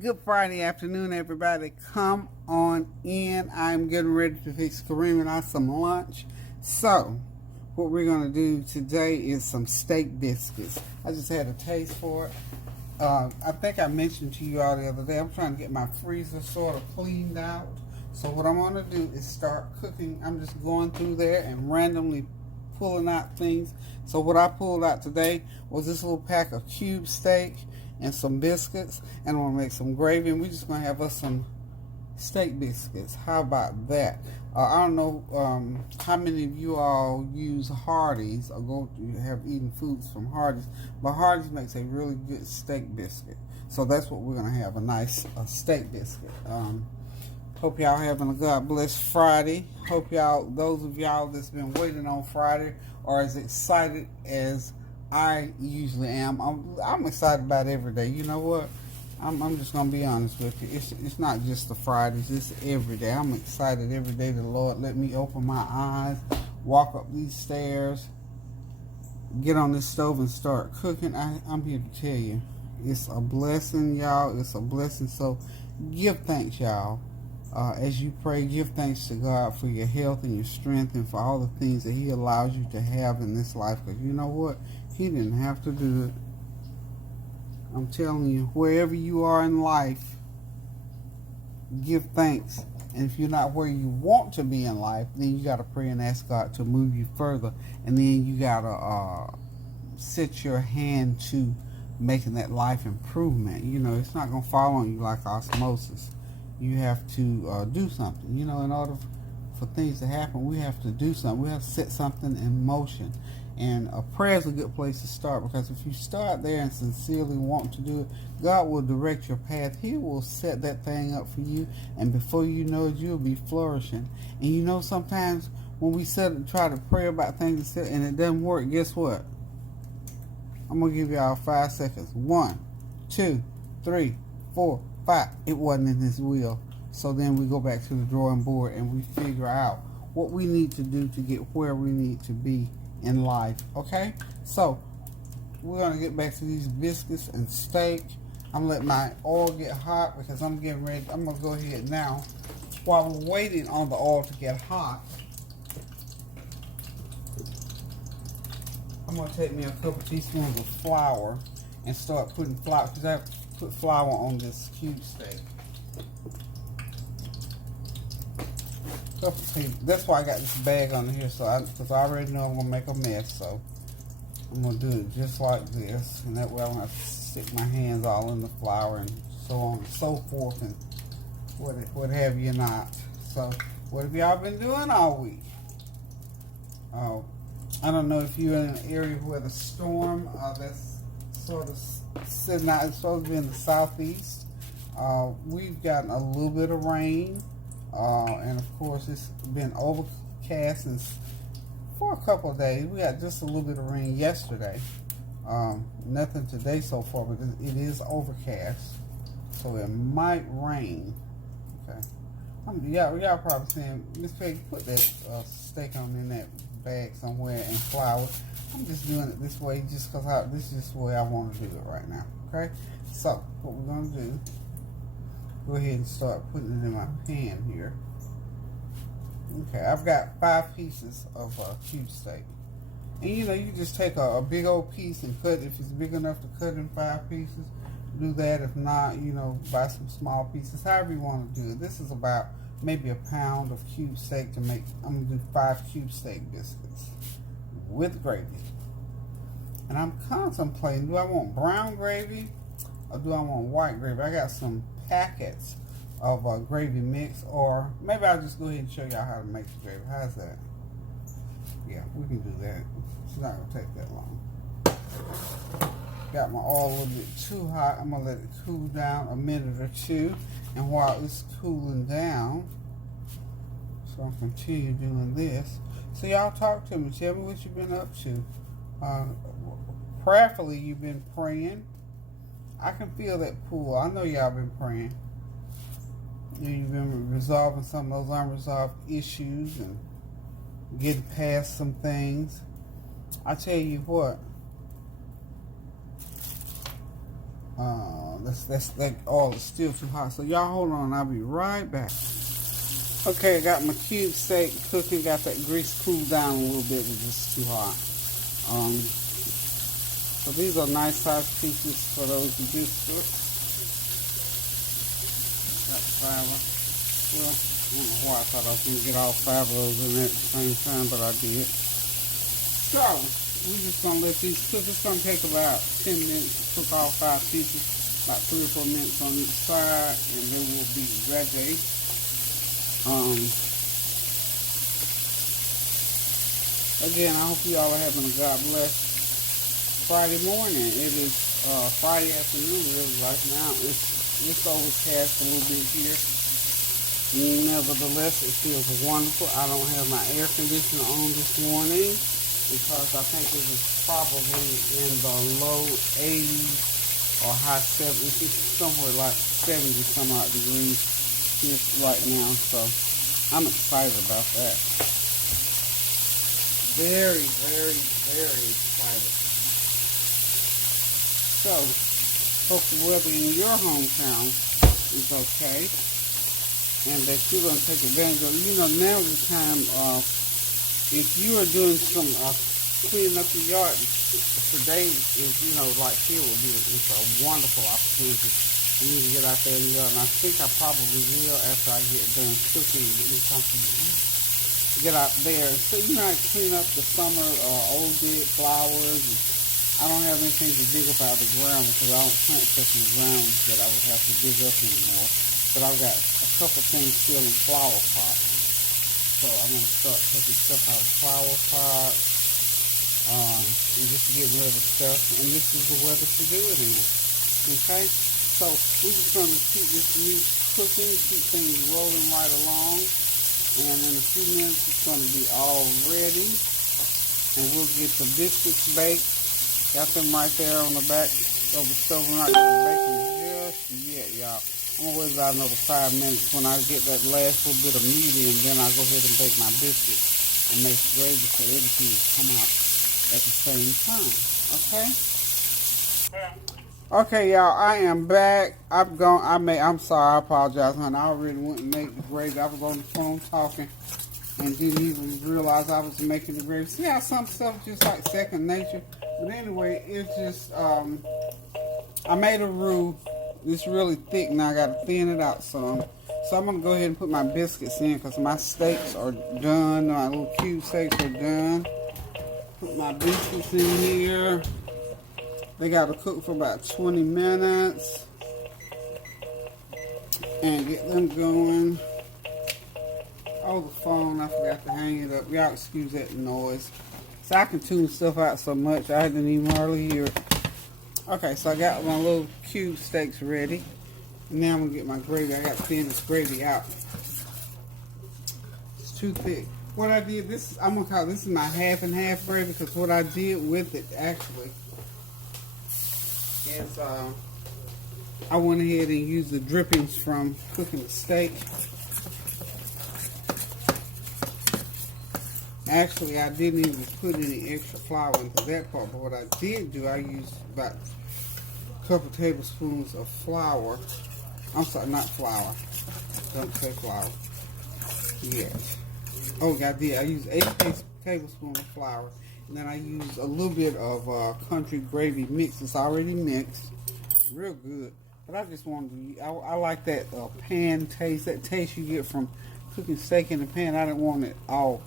Good Friday afternoon, everybody. Come on in. I'm getting ready to fix Kareem and I some lunch. So, what we're going to do today is some steak biscuits. I just had a taste for it. I think I mentioned to you all the other day, I'm trying to get my freezer sort of cleaned out. So what I'm going to do is start cooking. I'm just going through there and randomly pulling out things. So what I pulled out today was this little pack of cube steak and some biscuits, and I'm gonna make some gravy, and we're just gonna have us some steak biscuits. How about that? I don't know how many of you all use Hardee's or go to have eaten foods from Hardee's, but Hardee's makes a really good steak biscuit. So that's what we're gonna have, a nice steak biscuit. Hope y'all having a God bless Friday. Hope y'all, those of y'all that's been waiting on Friday, are as excited as I usually am. I'm excited about every day. You know what? I'm just gonna be honest with you. It's not just the Fridays. It's every day. I'm excited every day. The Lord let me open my eyes, walk up these stairs, get on this stove and start cooking. I'm here to tell you, it's a blessing, y'all. It's a blessing. So give thanks, y'all. As you pray, give thanks to God for your health and your strength and for all the things that He allows you to have in this life. Because you know what? He didn't have to do it. I'm telling you, wherever you are in life, give thanks. And if you're not where you want to be in life, then you got to pray and ask God to move you further. And then you got to set your hand to making that life improvement. You know, it's not going to fall on you like osmosis. You have to do something. You know, in order for things to happen, we have to do something. We have to set something in motion. And a prayer is a good place to start, because if you start there and sincerely want to do it, God will direct your path. He will set that thing up for you, and before you know it, you'll be flourishing. And you know, sometimes when we try to pray about things and it doesn't work, guess what? I'm going to give y'all 5 seconds. 1, 2, 3, 4, 5. It wasn't in His will. So then we go back to the drawing board and we figure out what we need to do to get where we need to be in life. Okay, so we're gonna get back to these biscuits and steak. I'm gonna let my oil get hot because I'm getting ready. I'm gonna go ahead now, while we're waiting on the oil to get hot, I'm gonna take me a couple teaspoons of flour and start putting flour, because I have to put flour on this cube steak. That's why I got this bag on here, because I already know I'm going to make a mess, so I'm going to do it just like this, and that way I don't have to stick my hands all in the flour and so on and so forth, and what have you not. So, what have y'all been doing all week? I don't know if you're in an area where the storm that's sort of sitting out, it's supposed to be in the southeast. We've gotten a little bit of rain. And of course, it's been overcast for a couple of days. We got just a little bit of rain yesterday. Nothing today so far, but it is overcast, so it might rain. Okay. Y'all probably saying, Miss Peggy, put that steak on in that bag somewhere and flour. I'm just doing it this way just because this is just the way I want to do it right now. Okay. So what we're gonna do, go ahead and start putting it in my pan here. Okay, I've got 5 pieces of cube steak. And you know, you just take a big old piece and cut, if it's big enough to cut in 5 pieces, do that. If not, you know, buy some small pieces, however you want to do it. This is about maybe a pound of cube steak to make. I'm going to do 5 cube steak biscuits with gravy. And I'm contemplating, do I want brown gravy or do I want white gravy? I got some packets of gravy mix, or maybe I'll just go ahead and show y'all how to make the gravy. How's that? Yeah, we can do that. It's not gonna take that long. Got my oil a little bit too hot. I'm gonna let it cool down a minute or two, and while it's cooling down, so I'll continue doing this. So y'all talk to me. Tell me what you've been up to. Prayerfully, you've been praying. I can feel that pull. I know y'all been praying. You've been resolving some of those unresolved issues and getting past some things. I tell you what, That oil is still too hot. So y'all hold on, I'll be right back. Okay, I got my cube steak cooking. Got that grease cooled down a little bit. It's just too hot. So these are nice sized pieces for those biscuits. Got 5. Well, I don't know why I thought I was going to get all 5 of those in at the same time, but I did. So, we're just going to let these cook. It's going to take about 10 minutes to cook all 5 pieces, about 3 or 4 minutes on each side, and then we'll be ready. Again, I hope you all are having a God bless Friday morning. It is Friday afternoon, really, right now. It's overcast a little bit here. Nevertheless, it feels wonderful. I don't have my air conditioner on this morning because I think it was probably in the low 80s or high 70s. It's somewhere like 70 some odd degrees here right now. So I'm excited about that. Very, very, very excited. So, hope the weather in your hometown is okay, and that you're going to take advantage of. You know, now is the time, if you are doing some cleaning up your yard, today is, you know, like here would be, it's a wonderful opportunity for me to get out there in the yard. And I think I probably will after I get done cooking and get me something to eat. Get out there. So, you know, I clean up the summer old dead flowers. I don't have anything to dig up out of the ground because I don't plant stuff in the ground that I would have to dig up anymore. But I've got a couple things still in flower pots. So I'm going to start taking stuff out of flower pots and just to get rid of stuff. And this is the weather to do it in. Okay? So we're just going to keep this meat cooking, keep things rolling right along. And in a few minutes, it's going to be all ready. And we'll get the biscuits baked. Got them right there on the back of the stove. We're not going to bake them just yet, y'all. I'm going to wait about another 5 minutes when I get that last little bit of meat in. Then I'll go ahead and bake my biscuits and make gravy so everything will come out at the same time. Okay? Okay, y'all, I am back. I'm sorry, I apologize, honey. I already went and made the gravy. I was on the phone talking and didn't even realize I was making the gravy. See how some stuff just like second nature? But anyway, it's just, I made a roux. It's really thick now. I got to thin it out some. So I'm going to go ahead and put my biscuits in because my steaks are done. My little cube steaks are done. Put my biscuits in here. They got to cook for about 20 minutes and get them going. Oh, the phone, I forgot to hang it up. Y'all excuse that noise. So I can tune stuff out so much I didn't even hardly hear it. Okay, so I got my little cube steaks ready. And now I'm going to get my gravy. I got to thin this gravy out. It's too thick. What I did, I'm going to call this is my half and half gravy because what I did with it actually is I went ahead and used the drippings from cooking the steak. Actually, I didn't even put any extra flour into that part, but what I did do, I used about a couple tablespoons of flour. I'm sorry, not flour. Don't say flour. Yes. Oh, I did. I used 8 tablespoons of flour. And then I use a little bit of country gravy mix. It's already mixed. Real good. But I just wanted to, I like that pan taste, that taste you get from cooking steak in the pan. I didn't want it all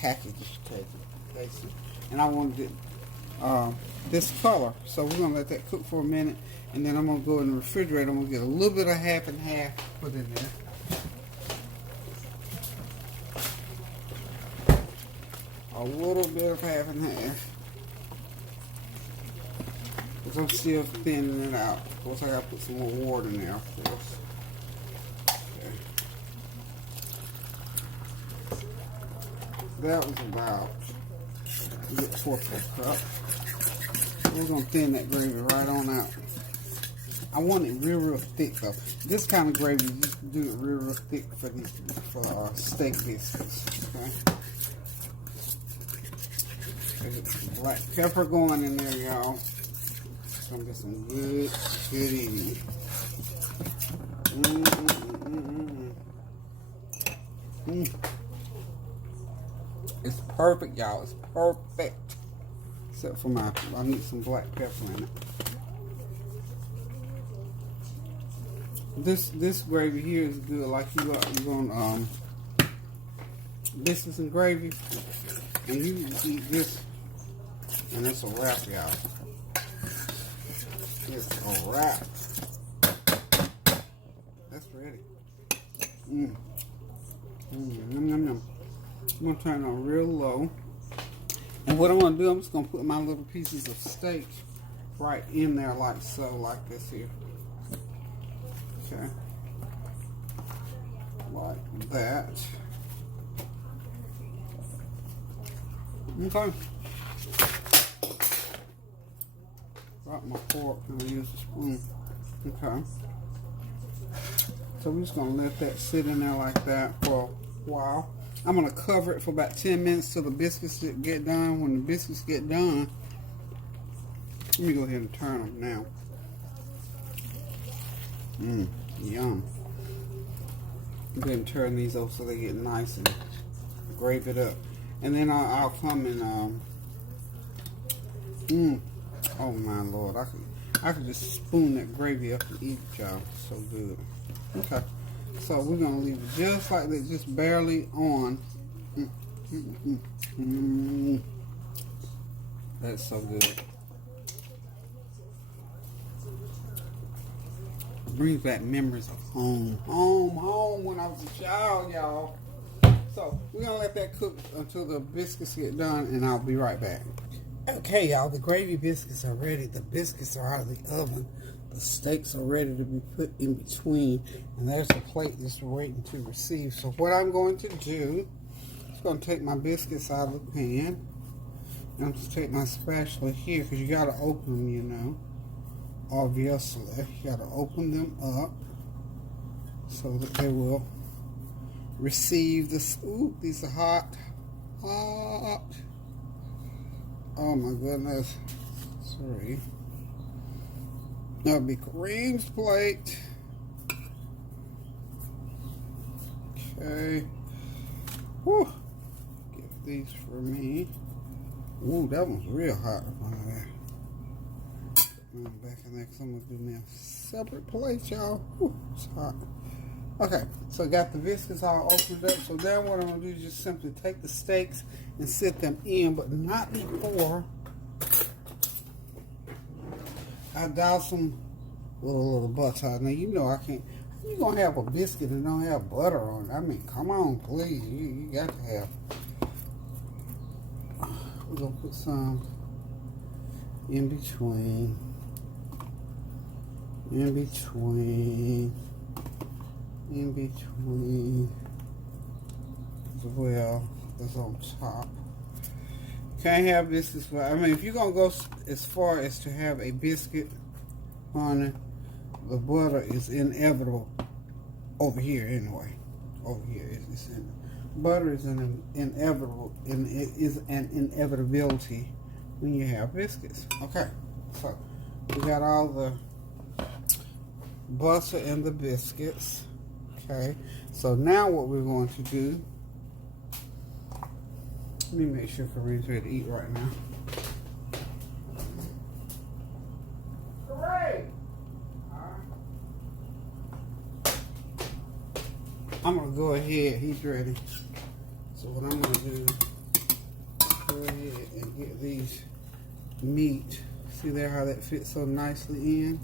packaged tasty. And I wanted it this color. So we're going to let that cook for a minute. And then I'm going to go in the refrigerator. I'm going to get a little bit of half and half put in there. A little bit of half and half. Because I'm still thinning it out. Of course, I got to put some more water in there, of course. Okay. That was about a 1/4 cup. We're going to thin that gravy right on out. I want it real thick, though. This kind of gravy, you can do it real thick for these steak biscuits. Okay. Black pepper going in there, y'all. It's gonna be some good eating. It's perfect, y'all. It's perfect. Except for I need some black pepper in it. This gravy here is good. Like you're gonna biscuits and gravy, and you eat this, and it's a wrap, y'all. It's a wrap. That's ready. Yum, yum, yum. I'm gonna turn it on real low, and what I'm gonna do, I'm just gonna put my little pieces of steak right in there, like so, like this here. Okay, like that. Okay. Drop my fork and I'll use the spoon. Okay. So we're just gonna let that sit in there like that for a while. I'm gonna cover it for about 10 minutes till the biscuits get done. When the biscuits get done, let me go ahead and turn them now. Yum. Go ahead and turn these over so they get nice and gravied up. And then I'll come and oh my Lord, I could just spoon that gravy up and eat it, y'all. So good. Okay, so we're gonna leave it just like that, just barely on. That's so good. Brings back memories of home when I was a child, y'all. So we're gonna let that cook until the biscuits get done, and I'll be right back. Okay, y'all, the gravy biscuits are ready. The biscuits are out of the oven. The steaks are ready to be put in between, and there's a plate just waiting to receive. So what I'm going to do is going to take my biscuits out of the pan, and I'm just take my spatula here, because you got to open them, you know. Obviously, you got to open them up so that they will receive this. Ooh, these are hot. Oh my goodness. Sorry. That'll be Kareem's plate. Okay. Whew. Get these for me. Ooh, that one's real hot up under there. Back in there, because I'm going to do me a separate plate, y'all. Ooh, it's hot. Okay, so I got the biscuits all opened up. So then what I'm going to do is just simply take the steaks and sit them in, but not before I douse them with a little butter. Now, you know I can't. How you going to have a biscuit and don't have butter on it? I mean, come on, please. You got to have. We're going to put some in between. In between as well as on top. Can't have this as well. I mean, if you're gonna go as far as to have a biscuit on it, the butter is inevitable over here anyway. Over here it's butter is an inevitable, and it is an inevitability when you have biscuits. Okay, so we got all the butter and the biscuits. Okay, so now what we're going to do, let me make sure Kareem's ready to eat right now. Kareem! I'm going to go ahead, he's ready. So what I'm going to do, go ahead and get these meat. See there how that fits so nicely in?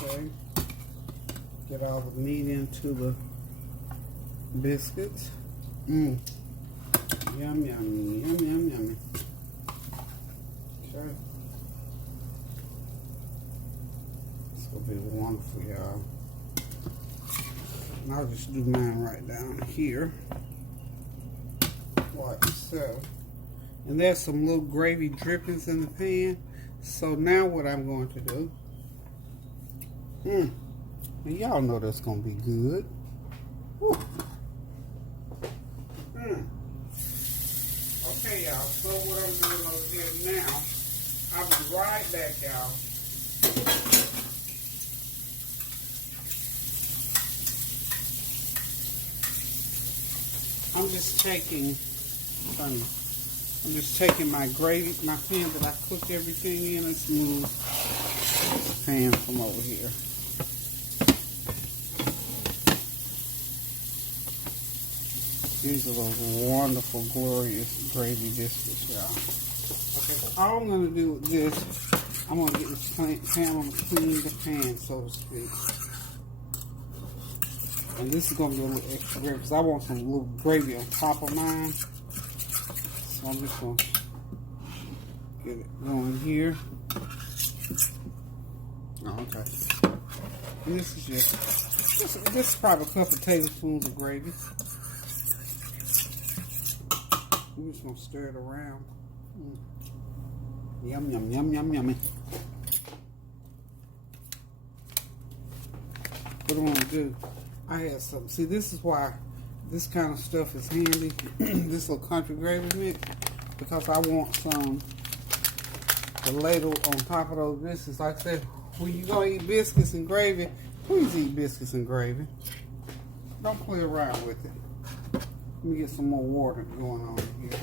Okay. Get all the meat into the biscuits. Yum, yum, yum, yum, yum. Okay. It's going to be wonderful, y'all. And I'll just do mine right down here. Like so. And there's some little gravy drippings in the pan. So now what I'm going to do, and y'all know that's gonna be good. Okay, y'all. So what I'm doing over here now, I'll be right back, y'all. I'm just taking my gravy, my pan that I cooked everything in, and smooth this pan from over here. These are those wonderful, glorious gravy biscuits, y'all. Okay, so all I'm going to do with this, I'm going to get this pan, I'm going to clean the pan, so to speak. And this is going to be a little extra gravy because I want some little gravy on top of mine. So I'm just going to get it going here. Oh, okay. And this is just this is probably a couple of tablespoons of gravy. We're just going to stir it around. Yum, yum, yum, yum, yummy. What I want to do, I had some, see, this is why this kind of stuff is handy, this little country gravy mix, because I want some, the ladle on top of those biscuits. Like I said, when you go eat biscuits and gravy, please eat biscuits and gravy. Don't play around with it. Let me get some more water going on here.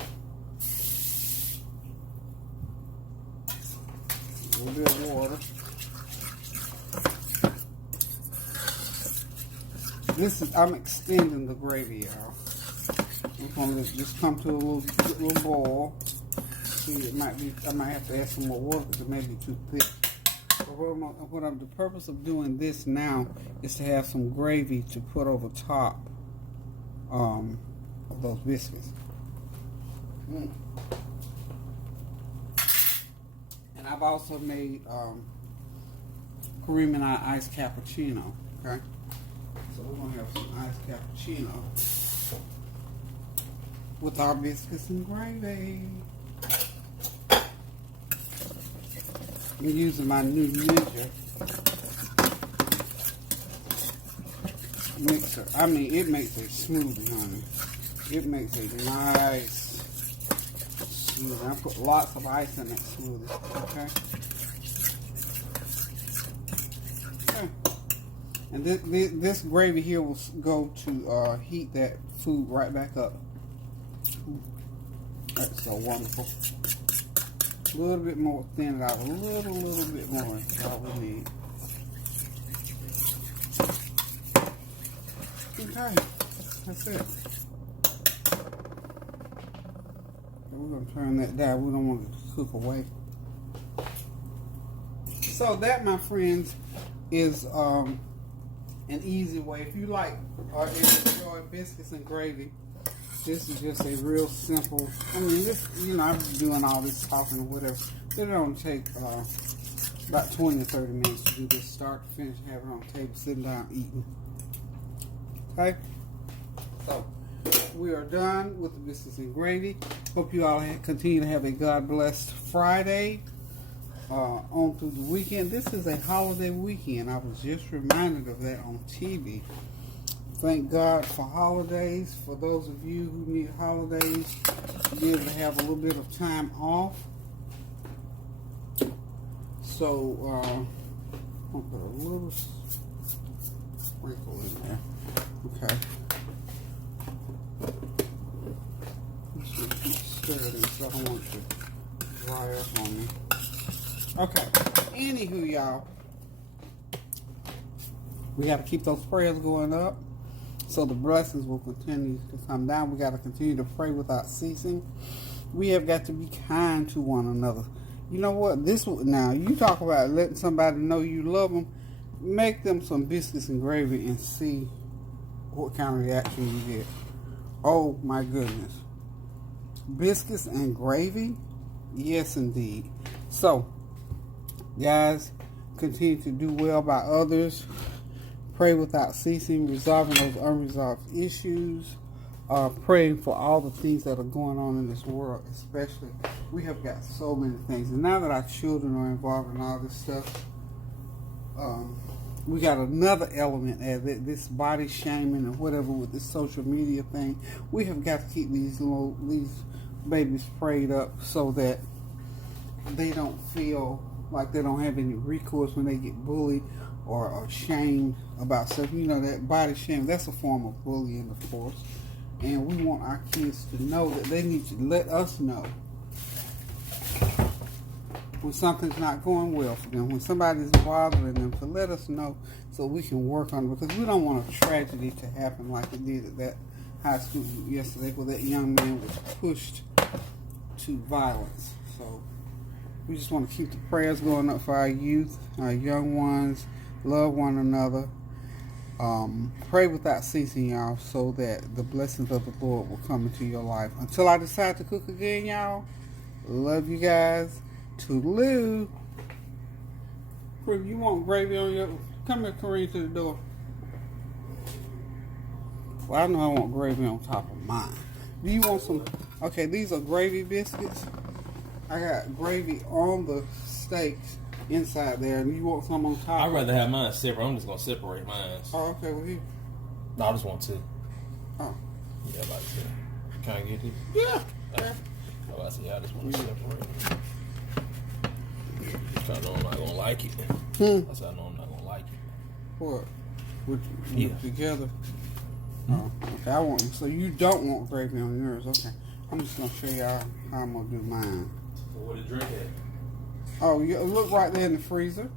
A little bit of water. This is, I'm extending the gravy, y'all. I'm going to just come to a little boil. See, it might be, I might have to add some more water because it may be too thick. But the purpose of doing this now is to have some gravy to put over top of those biscuits. And I've also made cream and iced cappuccino. Okay, so we're gonna have some iced cappuccino with our biscuits and gravy. I'm using my new Ninja mixer. I mean, it makes a smoothie, honey. It makes a nice smoothie. I put lots of ice in that smoothie. Okay. And this gravy here will go to heat that food right back up. That's so wonderful. A little bit more, thin it out a little bit more. That's all we need. Okay, that's it. We're going to turn that down. We don't want it to cook away. So that, my friends, is an easy way. If you like or enjoy biscuits and gravy, this is just a real simple. I mean, this, you know, I'm doing all this talking or whatever. It don't take about 20 or 30 minutes to do this, start to finish, have it on the table, sitting down, eating. Okay? So, we are done with the biscuits and gravy. Hope you all continue to have a God-blessed Friday on through the weekend. This is a holiday weekend. I was just reminded of that on TV. Thank God for holidays. For those of you who need holidays, to be able to have a little bit of time off. So, I'll put a little sprinkle in there. Okay. Just keep stirring so I don't want it to dry up on me. Okay. Anywho, y'all, we got to keep those prayers going up, so the blessings will continue to come down. We got to continue to pray without ceasing. We have got to be kind to one another. You know what? Now, you talk about letting somebody know you love them. Make them some biscuits and gravy and see what kind of reaction you get. Oh, my goodness. Biscuits and gravy? Yes, indeed. So, guys, continue to do well by others. Pray without ceasing, resolving those unresolved issues, praying for all the things that are going on in this world, especially. We have got so many things. And now that our children are involved in all this stuff, we got another element as this body shaming and whatever with this social media thing. We have got to keep these babies prayed up so that they don't feel like they don't have any recourse when they get bullied or shamed about stuff. You know, that body shame, that's a form of bullying, of course. And we want our kids to know that they need to let us know when something's not going well for them, when somebody's bothering them, to let us know so we can work on it, because we don't want a tragedy to happen like it did at that high school yesterday where that young man was pushed to violence. So we just want to keep the prayers going up for our youth, our young ones, love one another. Pray without ceasing, y'all, so that the blessings of the Lord will come into your life. Until I decide to cook again, y'all, love you guys. Toodaloo. You want gravy on your... Come here, Kareem, to the door. Well, I know I want gravy on top of mine. Do you want some... Okay, these are gravy biscuits. I got gravy on the steaks inside there, and you want some on top? I'd rather have mine separate. I'm just going to separate mine. Oh, okay. Well, here. No, I just want two. Oh. Yeah, like two. Can I get it? Yeah. Oh, I see. I just want to separate it. I know I'm not going to like it. I said I know I'm not going to like it. What? With together? Oh, okay. I want... So you don't want gravy on yours. Okay. I'm just going to show y'all how I'm going to do mine. So what did drink at? Oh, you look right there in the freezer.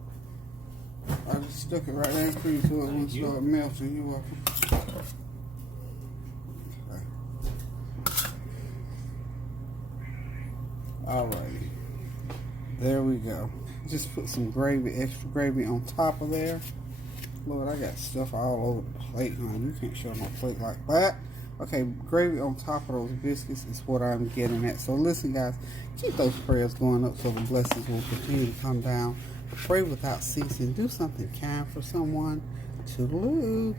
I just stuck it right there in the freezer so it won't start melting. You're welcome. Okay. Alrighty. There we go. Just put some gravy, extra gravy on top of there. Lord, I got stuff all over the plate, honey. You can't show my plate like that. Okay, gravy on top of those biscuits is what I'm getting at. So listen, guys, keep those prayers going up so the blessings will continue to come down. Pray without ceasing. Do something kind for someone. Toodaloo.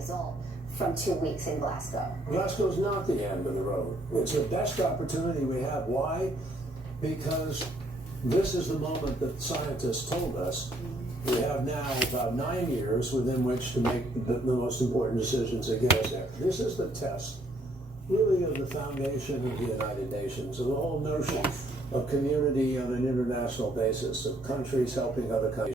result from 2 weeks in Glasgow. Glasgow's not the end of the road. It's the best opportunity we have. Why? Because this is the moment that scientists told us we have now about 9 years within which to make the most important decisions that get us there. This is the test, really, of the foundation of the United Nations, of the whole notion of community on an international basis, of countries helping other countries.